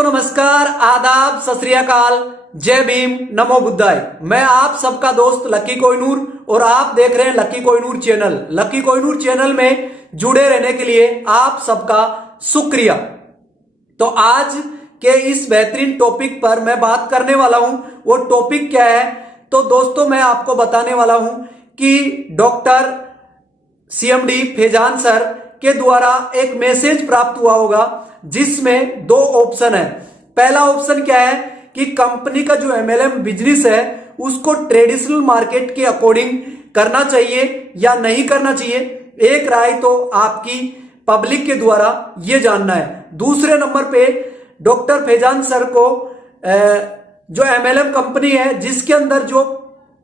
दोस्तों नमस्कार, आदाब, सत श्री अकाल, जय भीम, नमो बुद्धाय। मैं आप सबका दोस्त लकी कोहिनूर और आप देख रहे हैं lucky Kohinoor channel. Lucky Kohinoor channel में जुड़े रहने के लिए आप सबका शुक्रिया। तो आज के इस बेहतरीन टॉपिक पर मैं बात करने वाला हूं। वो टॉपिक क्या है? तो दोस्तों मैं आपको बताने वाला हूं कि डॉक्टर सीएमडी फैजान सर के द्वारा एक मैसेज प्राप्त हुआ होगा जिसमें दो ऑप्शन है। पहला ऑप्शन क्या है कि कंपनी का जो एमएलएम बिजनेस है उसको ट्रेडिशनल मार्केट के अकॉर्डिंग करना चाहिए या नहीं करना चाहिए। एक राय तो आपकी पब्लिक के द्वारा यह जानना है। दूसरे नंबर पे डॉक्टर फैजान सर को जो एमएलएम कंपनी है जिसके अंदर जो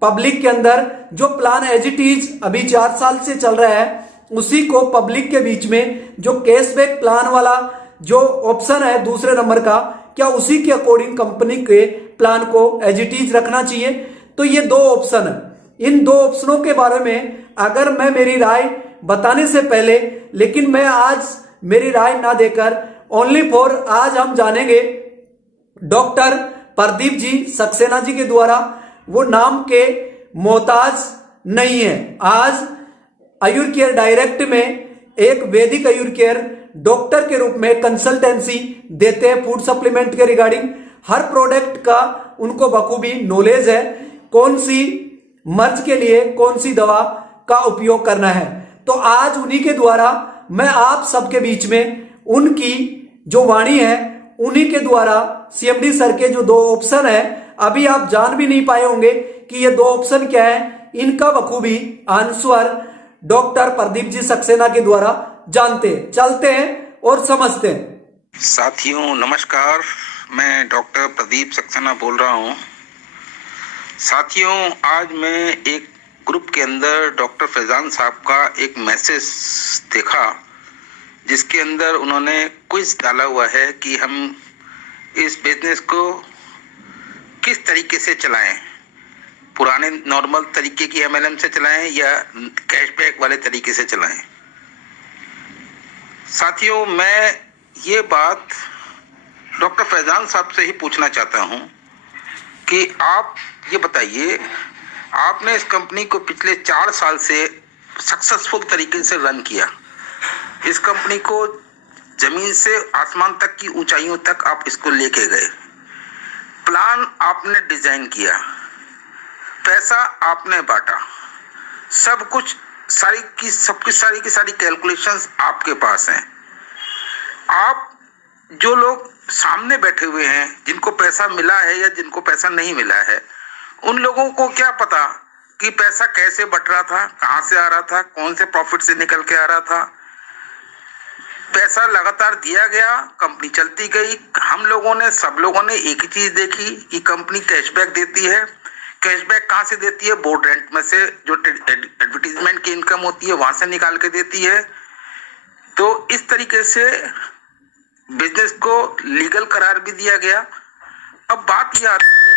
पब्लिक के अंदर जो प्लान एज इट इज अभी 4 साल से चल रहा है उसी को पब्लिक के बीच में जो कैशबैक प्लान वाला जो ऑप्शन है दूसरे नंबर का, क्या उसी के अकॉर्डिंग कंपनी के प्लान को एज इट इज रखना चाहिए। तो ये दो ऑप्शन है। इन दो ऑप्शनों के बारे में अगर मैं मेरी राय बताने से पहले, लेकिन मैं आज मेरी राय ना देकर ओनली फॉर आज हम जानेंगे डॉक्टर प्रदीप जी सक्सेना जी के द्वारा। वो नाम के मोहताज नहीं है। आज आयुर केयर डायरेक्ट में एक वैदिक आयुर केयर डॉक्टर के रूप में कंसल्टेंसी देते हैं फूड सप्लीमेंट के रिगार्डिंग। हर प्रोडक्ट का उनको बखूबी नॉलेज है, कौन सी मर्ज के लिए कौन सी दवा का उपयोग करना है। तो आज उन्हीं के द्वारा मैं आप सबके बीच में उनकी जो वाणी है उन्हीं के द्वारा सीएमडी सर के जो दो ऑप्शन है, अभी आप जान भी नहीं पाए होंगे कि ये दो ऑप्शन क्या है, इनका बखूबी आंसर डॉक्टर प्रदीप जी सक्सेना के द्वारा जानते चलते हैं और समझते हैं। साथियों नमस्कार, मैं डॉक्टर प्रदीप सक्सेना बोल रहा हूं। साथियों आज मैं एक ग्रुप के अंदर डॉक्टर फैजान साहब का एक मैसेज देखा जिसके अंदर उन्होंने क्विज डाला हुआ है कि हम इस बिजनेस को किस तरीके से चलाएं, पुराने नॉर्मल तरीके की एमएलएम से चलाएं या कैशबैक वाले तरीके से चलाएं। साथियों मैं ये बात डॉक्टर फैजान साहब से ही पूछना चाहता हूं कि आप ये बताइए, आपने इस कंपनी को पिछले 4 साल से सक्सेसफुल तरीके से रन किया। इस कंपनी को जमीन से आसमान तक की ऊंचाइयों तक आप इसको लेके गए। प्लान आपने डिजाइन किया, पैसा आपने बांटा, सब कुछ सारी की सारी कैलकुलेशंस आपके पास हैं। आप जो लोग सामने बैठे हुए हैं जिनको पैसा मिला है या जिनको पैसा नहीं मिला है, उन लोगों को क्या पता कि पैसा कैसे बट रहा था, कहां से आ रहा था, कौन से प्रॉफिट से निकल के आ रहा था। पैसा लगातार दिया गया, कंपनी चलती गई। हम लोगों ने सब लोगों ने एक ही चीज देखी कि कंपनी कैशबैक देती है। कैशबैक कहां से देती है? बोर्ड रेंट में से जो एडवर्टीजमेंट की इनकम होती है वहां से निकाल के देती है। तो इस तरीके से बिजनेस को लीगल करार भी दिया गया। अब बात यह आती है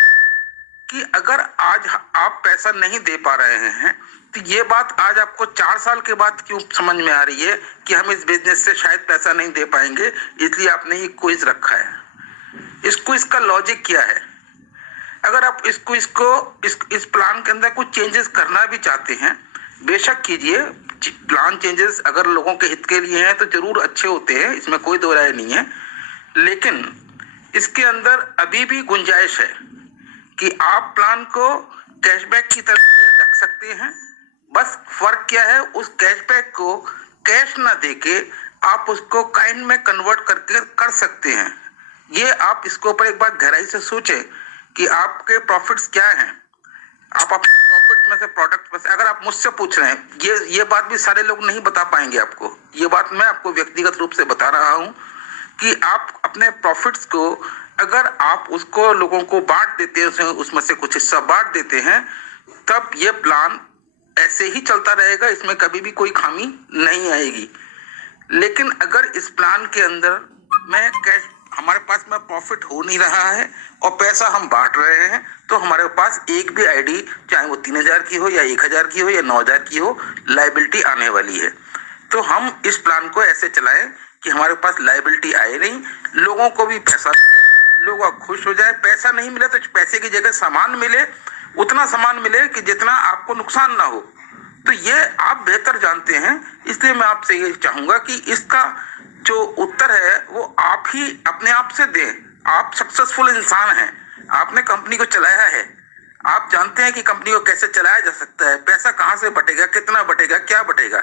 कि अगर आज आप पैसा नहीं दे पा रहे हैं तो ये बात आज आपको 4 साल के बाद क्यों समझ में आ रही है कि हम इस बिजनेस से शायद पैसा नहीं दे पाएंगे, इसलिए आपने ये क्विज रखा है। इस क्विज का लॉजिक क्या है? अगर आप इस क्विज को इस प्लान के अंदर कुछ चेंजेस करना भी चाहते हैं, बेशक कीजिए। प्लान चेंजेस अगर लोगों के हित के लिए हैं तो जरूर अच्छे होते हैं, इसमें कोई दो राय नहीं है। लेकिन इसके अंदर अभी भी गुंजाइश है कि आप प्लान को कैशबैक की तरफ से रख सकते हैं। बस फर्क क्या है, उस कैशबैक को कैश ना देके आप उसको काइंड में कन्वर्ट करके कर सकते हैं। ये आप इसके ऊपर एक बार गहराई से सोचें कि आपके प्रॉफिट्स क्या हैं। आप अपने प्रॉफिट में से प्रोडक्ट में से, अगर आप मुझसे पूछ रहे हैं, ये बात भी सारे लोग नहीं बता पाएंगे आपको। ये बात मैं आपको व्यक्तिगत रूप से बता रहा हूं कि आप अपने प्रॉफिट्स को अगर आप उसको लोगों को बांट देते हैं, उसमें से कुछ हिस्सा बांट देते हैं, तब ये प्लान ऐसे ही चलता रहेगा, इसमें कभी भी कोई खामी नहीं आएगी। लेकिन अगर इस प्लान के अंदर मैं कैश हमारे पास में प्रॉफिट हो नहीं रहा है और पैसा हम बांट रहे हैं, तो हमारे पास एक भी आईडी, चाहे वो 3000 की हो या 1000 की हो या 9000 की हो, लायबिलिटी आने वाली है। तो हम इस प्लान को ऐसे चलाएं कि हमारे पास लायबिलिटी आए नहीं, लोगों को भी पैसा लोग खुश हो जाए। पैसा नहीं मिले तो पैसे की जगह सामान मिले, उतना सामान मिले कि जितना आपको नुकसान ना हो। तो ये आप बेहतर जानते हैं, इसलिए मैं आपसे ये चाहूंगा कि इसका जो उत्तर है वो आप ही अपने आप से दें। आप सक्सेसफुल इंसान हैं, आपने कंपनी को चलाया है, आप जानते हैं कि कंपनी को कैसे चलाया जा सकता है, पैसा कहां से बटेगा, कितना बटेगा, क्या बटेगा।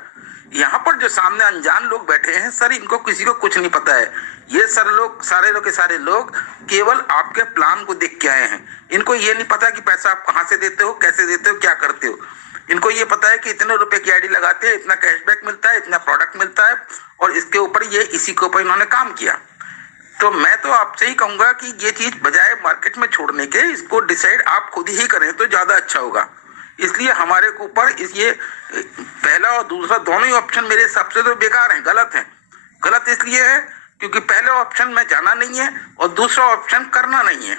यहाँ पर जो सामने अनजान लोग बैठे हैं सर, इनको किसी को कुछ नहीं पता है। ये सर लोग सारे लोग केवल आपके प्लान को देख के आए हैं। इनको ये नहीं पता कि पैसा आप कहां से देते हो, कैसे देते हो, क्या करते हो। इनको ये पता है कि इतने रुपए की आईडी लगाते हैं, इतना कैशबैक मिलता है, इतना प्रोडक्ट मिलता है, और इसके ऊपर ये इसी के ऊपर इन्होंने काम किया। तो मैं तो आपसे ही कहूंगा कि ये चीज बजाय मार्केट में छोड़ने के इसको डिसाइड आप खुद ही करें तो ज्यादा अच्छा होगा। इसलिए हमारे ऊपर ये पहला और दूसरा दोनों ही ऑप्शन मेरे हिसाब से तो बेकार हैं, गलत हैं। गलत इसलिए है क्योंकि पहले ऑप्शन में जाना नहीं है और दूसरा ऑप्शन करना नहीं है।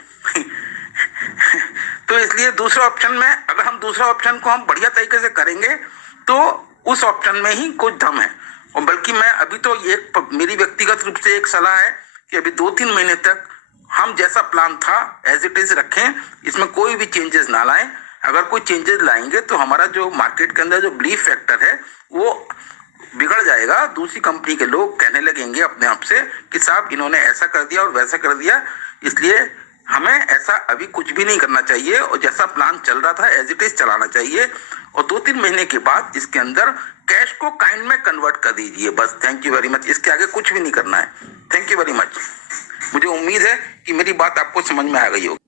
तो इसलिए दूसरे ऑप्शन में अगर हम दूसरा ऑप्शन को हम बढ़िया तरीके से करेंगे तो उस ऑप्शन में ही कुछ दम है। और बल्कि मैं अभी तो मेरी व्यक्तिगत रूप से एक सलाह है कि अभी 2-3 महीने तक हम जैसा प्लान था एज इट इज रखें, इसमें कोई भी चेंजेस ना लाएं। अगर कोई चेंजेस लाएंगे तो हमारा जो मार्केट के अंदर जो बिलीफ फैक्टर है वो बिगड़ जाएगा। दूसरी कंपनी के लोग कहने लगेंगे अपने आप से कि साहब इन्होंने ऐसा कर दिया और वैसा कर दिया। इसलिए हमें ऐसा अभी कुछ भी नहीं करना चाहिए और जैसा प्लान चल रहा था एज इट इज चलाना चाहिए। और 2-3 महीने के बाद इसके अंदर कैश को काइंड में कन्वर्ट कर दीजिए, बस। Thank you very much. इसके आगे कुछ भी नहीं करना है। Thank you very much. मुझे उम्मीद है कि मेरी बात आपको समझ में आ गई होगी।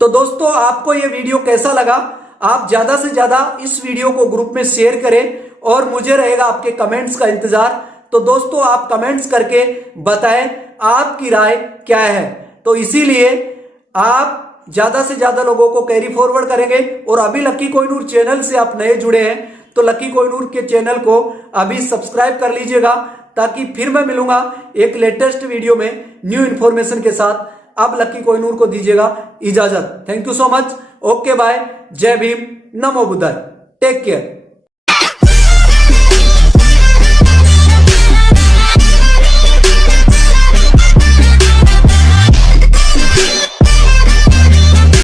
तो दोस्तों, आपको ये वीडियो कैसा लगा? आप ज्यादा से ज्यादा इस वीडियो को ग्रुप में शेयर करें और मुझे रहेगा आपके कमेंट्स का इंतजार। तो दोस्तों, आप कमेंट्स करके बताएं आपकी राय क्या है। तो इसीलिए आप ज्यादा से ज्यादा लोगों को कैरी फॉरवर्ड करेंगे। और अभी लकी कोहिनूर चैनल से आप नए जुड़े हैं तो लकी कोहिनूर के चैनल को अभी सब्सक्राइब कर लीजिएगा, ताकि फिर मैं मिलूंगा एक लेटेस्ट वीडियो में न्यू इन्फॉर्मेशन के साथ। अब लकी कोहिनूर को दीजिएगा इजाजत। Thank you so much. Okay bye. जय भीम, नमो बुद्धाय। Take care.